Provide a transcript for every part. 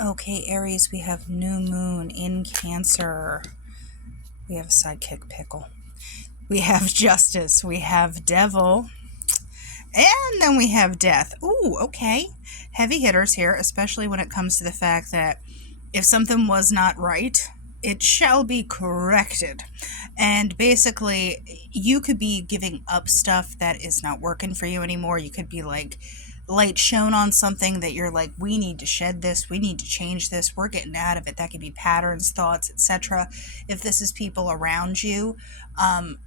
Okay, Aries, we have new moon in Cancer. We have a sidekick pickle. We have justice. We have devil. And then we have death. Ooh, okay. Heavy hitters here, especially when it comes to the fact that if something was not right, it shall be corrected. And basically, you could be giving up stuff that is not working for you anymore. You could be like light shown on something that you're like, we need to shed this, we need to change this, we're getting out of it. That could be patterns, thoughts, etc. If this is people around you,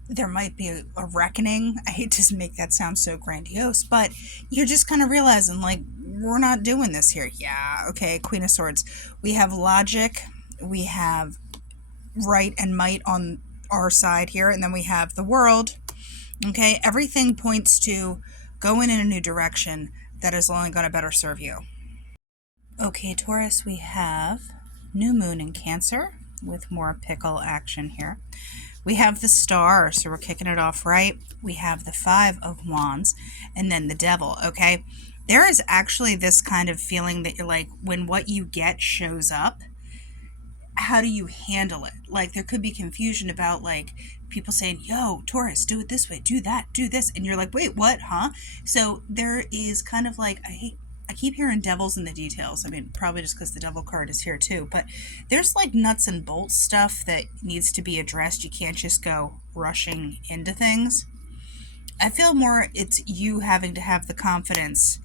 there might be a reckoning. I hate to make that sound so grandiose, but you're just kind of realizing, like, we're not doing this here. Yeah, okay, Queen of Swords. We have logic, we have right and might on our side here, and then we have the world. Okay, everything points to going in a new direction that is only going to better serve you. Okay, Taurus, we have new moon in Cancer with more pickle action here. We have the star, so we're kicking it off right. We have the 5 of Wands and then the devil, okay? There is actually this kind of feeling that you're like, when what you get shows up, how do you handle it? Like, there could be confusion about, like, people saying, yo, Taurus, do it this way, do that, do this. And you're like, wait, what, huh? So there is kind of like, I keep hearing devils in the details. I mean, probably just because the devil card is here too. But there's like nuts and bolts stuff that needs to be addressed. You can't just go rushing into things. I feel more it's you having to have the confidence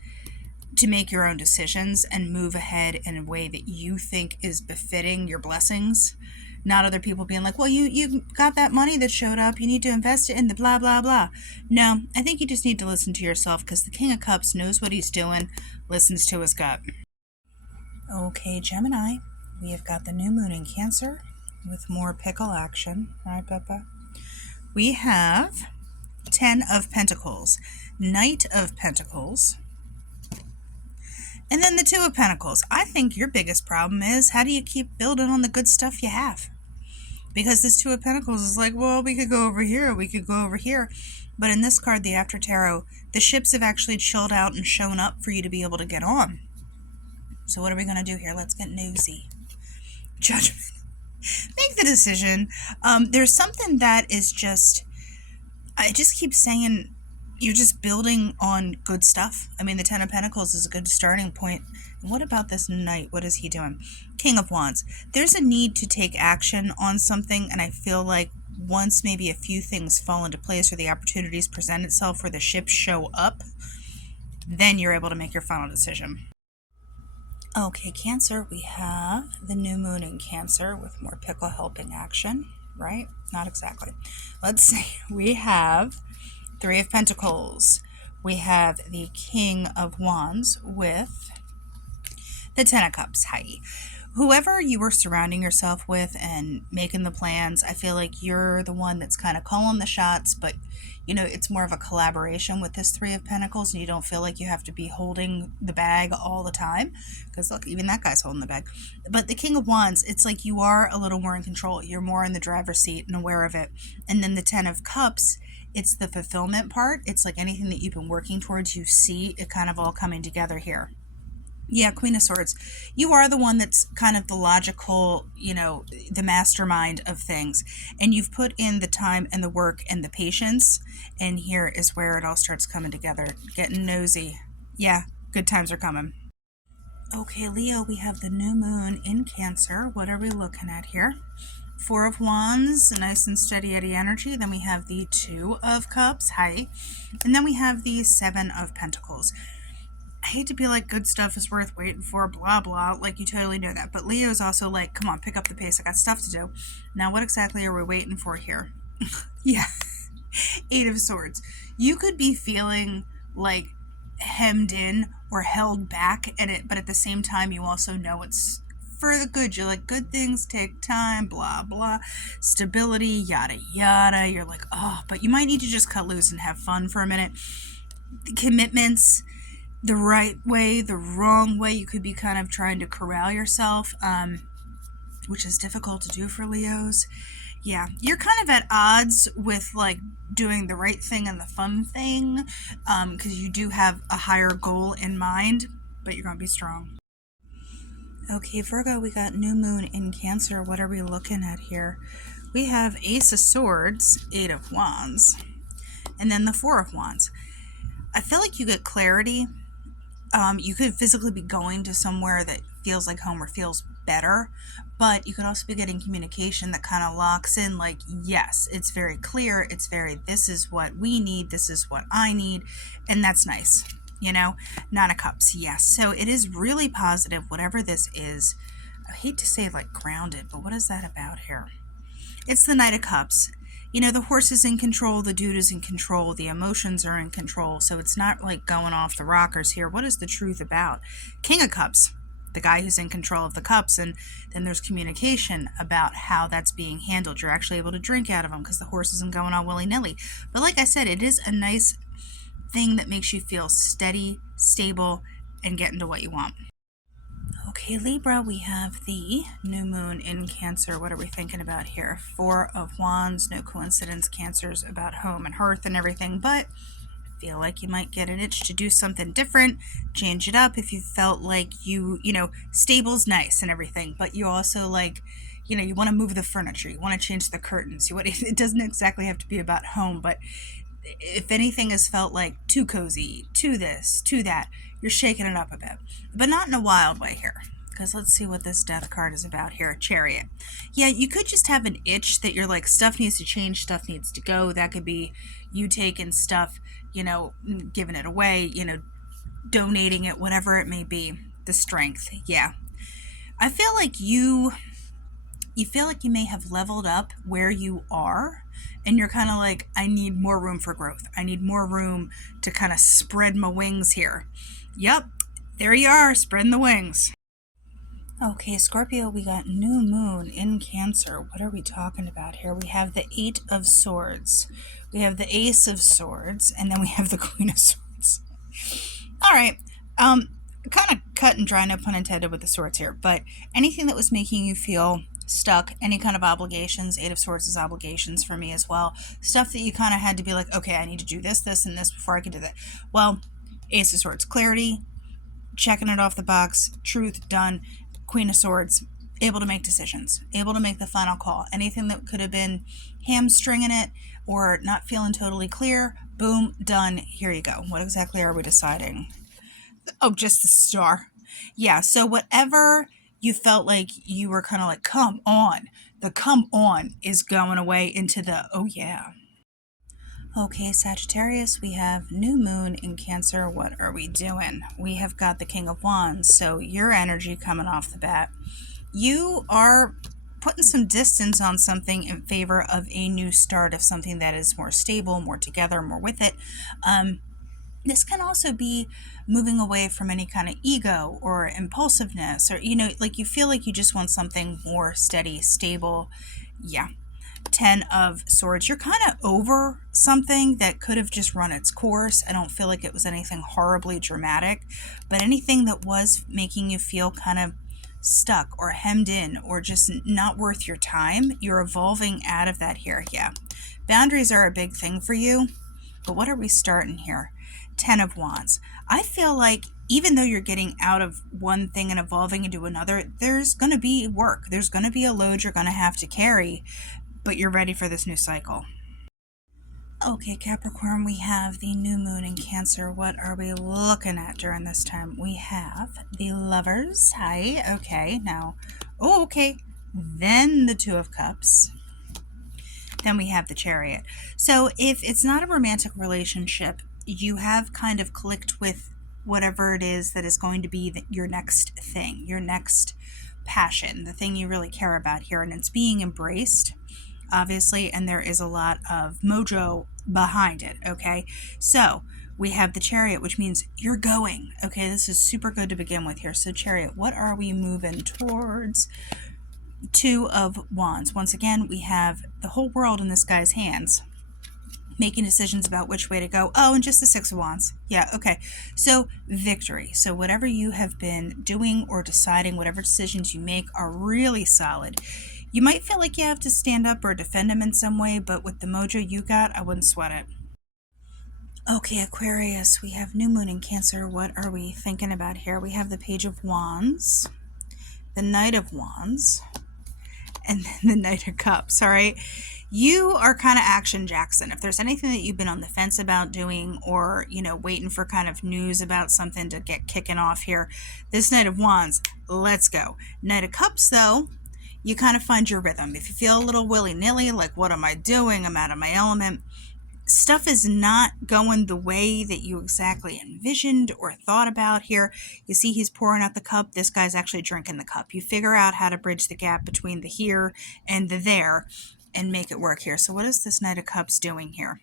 to make your own decisions and move ahead in a way that you think is befitting your blessings. Not other people being like, well, you got that money that showed up, you need to invest it in the blah blah blah. No, I think you just need to listen to yourself, because the King of Cups knows what he's doing, listens to his gut. Okay, Gemini, we have got the new moon in Cancer with more pickle action. All right, Peppa. We have 10 of Pentacles, Knight of Pentacles, and then the 2 of Pentacles. I think your biggest problem is, how do you keep building on the good stuff you have? Because this 2 of Pentacles is like, well, we could go over here, we could go over here. But in this card, the After Tarot, the ships have actually chilled out and shown up for you to be able to get on. So what are we going to do here? Let's get nosy. Judgment. Make the decision. There's something that is just, I just keep saying, you're just building on good stuff. I mean, the 10 of Pentacles is a good starting point. What about this Knight? What is he doing? King of Wands. There's a need to take action on something, and I feel like once maybe a few things fall into place or the opportunities present itself where the ships show up, then you're able to make your final decision. Okay, Cancer, we have the new moon in Cancer with more pickle helping action, right? Not exactly. Let's see. We have 3 of Pentacles. We have the King of Wands with the 10 of Cups. Hi. Whoever you are surrounding yourself with and making the plans, I feel like you're the one that's kind of calling the shots, but it's more of a collaboration with this 3 of Pentacles, and you don't feel like you have to be holding the bag all the time, because look, even that guy's holding the bag. But the King of Wands, it's like you are a little more in control. You're more in the driver's seat and aware of it. And then the 10 of Cups, it's the fulfillment part. It's like anything that you've been working towards, you see it kind of all coming together here. Yeah, Queen of Swords. You are the one that's kind of the logical, the mastermind of things. And you've put in the time and the work and the patience. And here is where it all starts coming together. Getting nosy. Yeah, good times are coming. Okay, Leo, we have the new moon in Cancer. What are we looking at here? 4 of Wands, nice and steady Eddie energy. Then we have the 2 of Cups. Hi. And then we have the 7 of Pentacles. I hate to be like, good stuff is worth waiting for, blah, blah. Like, you totally know that. But Leo's also like, come on, pick up the pace. I got stuff to do. Now, what exactly are we waiting for here? Yeah. 8 of Swords. You could be feeling like hemmed in or held back in it, but at the same time, you also know it's for the good. You're like, good things take time, blah, blah, stability, yada, yada. You're like, oh, but you might need to just cut loose and have fun for a minute. Commitments, the right way, the wrong way. You could be kind of trying to corral yourself, which is difficult to do for Leos. Yeah, you're kind of at odds with like doing the right thing and the fun thing, because you do have a higher goal in mind, but you're going to be strong. Okay, Virgo, we got new moon in Cancer. What are we looking at here? We have Ace of Swords, Eight of Wands, and then the Four of Wands. I feel like you get clarity. You could physically be going to somewhere that feels like home or feels better, but you could also be getting communication that kind of locks in, like, yes, it's very clear, it's very, this is what we need, this is what I need, and that's nice. Nine of Cups, yes. So it is really positive, whatever this is. I hate to say like grounded, but what is that about here? It's the Knight of Cups. The horse is in control, the dude is in control, the emotions are in control, so it's not like going off the rockers here. What is the truth about? King of Cups, the guy who's in control of the cups, and then there's communication about how that's being handled. You're actually able to drink out of them because the horse isn't going all willy-nilly. But like I said, it is a nice thing that makes you feel steady, stable, and get into what you want. Okay, Libra, we have the new moon in Cancer. What are we thinking about here? Four of Wands, no coincidence. Cancer's about home and hearth and everything, but I feel like you might get an itch to do something different, change it up if you felt like stable's nice and everything, but you also like, you want to move the furniture, you want to change the curtains, it doesn't exactly have to be about home, but if anything has felt like too cozy, too this, too that, you're shaking it up a bit, but not in a wild way here. Because let's see what this Death card is about here. Chariot. Yeah, you could just have an itch that you're like, stuff needs to change, stuff needs to go. That could be you taking stuff, giving it away, donating it, whatever it may be. The Strength. Yeah. I feel like you feel like you may have leveled up where you are, and you're kind of like, I need more room for growth. I need more room to kind of spread my wings here. Yep, there you are, spreading the wings. Okay, Scorpio, we got new moon in Cancer. What are we talking about here? We have the Eight of Swords. We have the Ace of Swords, and then we have the Queen of Swords. All right. Kind of cut and dry, no pun intended with the swords here, but anything that was making you feel stuck, any kind of obligations, Eight of Swords is obligations for me as well. Stuff that you kind of had to be like, okay, I need to do this, this, and this before I can do that. Well, Ace of Swords, clarity, checking it off the box, truth, done. Queen of Swords, able to make decisions, able to make the final call. Anything that could have been hamstringing it or not feeling totally clear, boom, done. Here you go. What exactly are we deciding? Oh, just the Star. Yeah, so whatever you felt like you were kind of like, come on, the come on is going away into the, oh yeah. Okay, Sagittarius, we have new moon in Cancer. What are we doing? We have got the King of Wands, so your energy coming off the bat. You are putting some distance on something in favor of a new start of something that is more stable, more together, more with it. This can also be moving away from any kind of ego or impulsiveness, or, like you feel like you just want something more steady, stable. Yeah. 10 of Swords, you're kind of over something that could have just run its course. I don't feel like it was anything horribly dramatic, but anything that was making you feel kind of stuck or hemmed in or just not worth your time, you're evolving out of that here. Yeah. Boundaries are a big thing for you, but what are we starting here? 10 of Wands. I feel like even though you're getting out of one thing and evolving into another, there's going to be work. There's going to be a load you're going to have to carry, but you're ready for this new cycle. Okay, Capricorn, we have the new moon in Cancer. What are we looking at during this time? We have the Lovers. Hi. Okay, now, okay. Then the Two of Cups. Then we have the Chariot. So if it's not a romantic relationship, you have kind of clicked with whatever it is that is going to be your next thing, your next passion, the thing you really care about here, and it's being embraced, obviously, and there is a lot of mojo behind it. Okay, so we have the Chariot, which means you're going. Okay, this is super good to begin with here. So Chariot, what are we moving towards? Two of Wands. Once again, we have the whole world in this guy's hands, making decisions about which way to go. Oh, and just the Six of Wands. Yeah, okay. So victory. So whatever you have been doing or deciding, whatever decisions you make are really solid. You might feel like you have to stand up or defend them in some way, but with the mojo you got, I wouldn't sweat it. Okay, Aquarius, we have new moon in Cancer. What are we thinking about here? We have the Page of Wands, the Knight of Wands, and then the Knight of Cups. All right. You are kind of Action Jackson. If there's anything that you've been on the fence about doing, or, waiting for kind of news about something to get kicking off here, this Knight of Wands, let's go. Knight of Cups, though, you kind of find your rhythm. If you feel a little willy-nilly, like, what am I doing? I'm out of my element. Stuff is not going the way that you exactly envisioned or thought about here. You see he's pouring out the cup. This guy's actually drinking the cup. You figure out how to bridge the gap between the here and the there and make it work here. So what is this Knight of Cups doing here?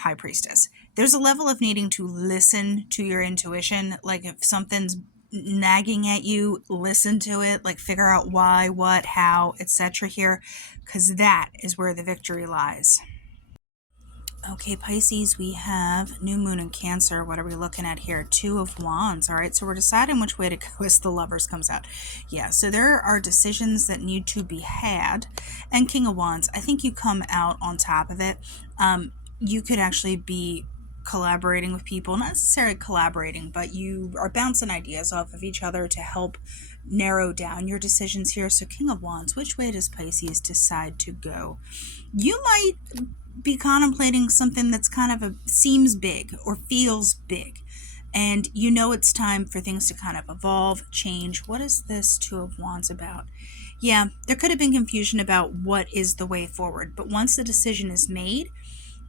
High Priestess. There's a level of needing to listen to your intuition. Like, if something's nagging at you, listen to it. Like, figure out why, what, how, etc. here, because that is where the victory lies. Okay, Pisces, we have New Moon in Cancer. What are we looking at here? Two of Wands. All right, so we're deciding which way to go as the Lovers comes out. Yeah, so there are decisions that need to be had. And King of Wands, I think you come out on top of it. You could actually be collaborating with people, not necessarily collaborating, but you are bouncing ideas off of each other to help narrow down your decisions here. So King of Wands, which way does Pisces decide to go? You might be contemplating something that's kind of seems big or feels big, and it's time for things to kind of evolve, change. What is this Two of Wands about? Yeah, there could have been confusion about what is the way forward, but once the decision is made,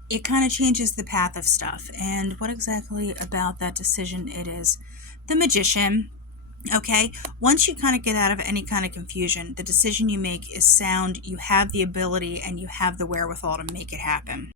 it kind of changes the path of stuff. And what exactly about that decision it is? The Magician. Okay, once you kind of get out of any kind of confusion, the decision you make is sound. You have the ability and you have the wherewithal to make it happen.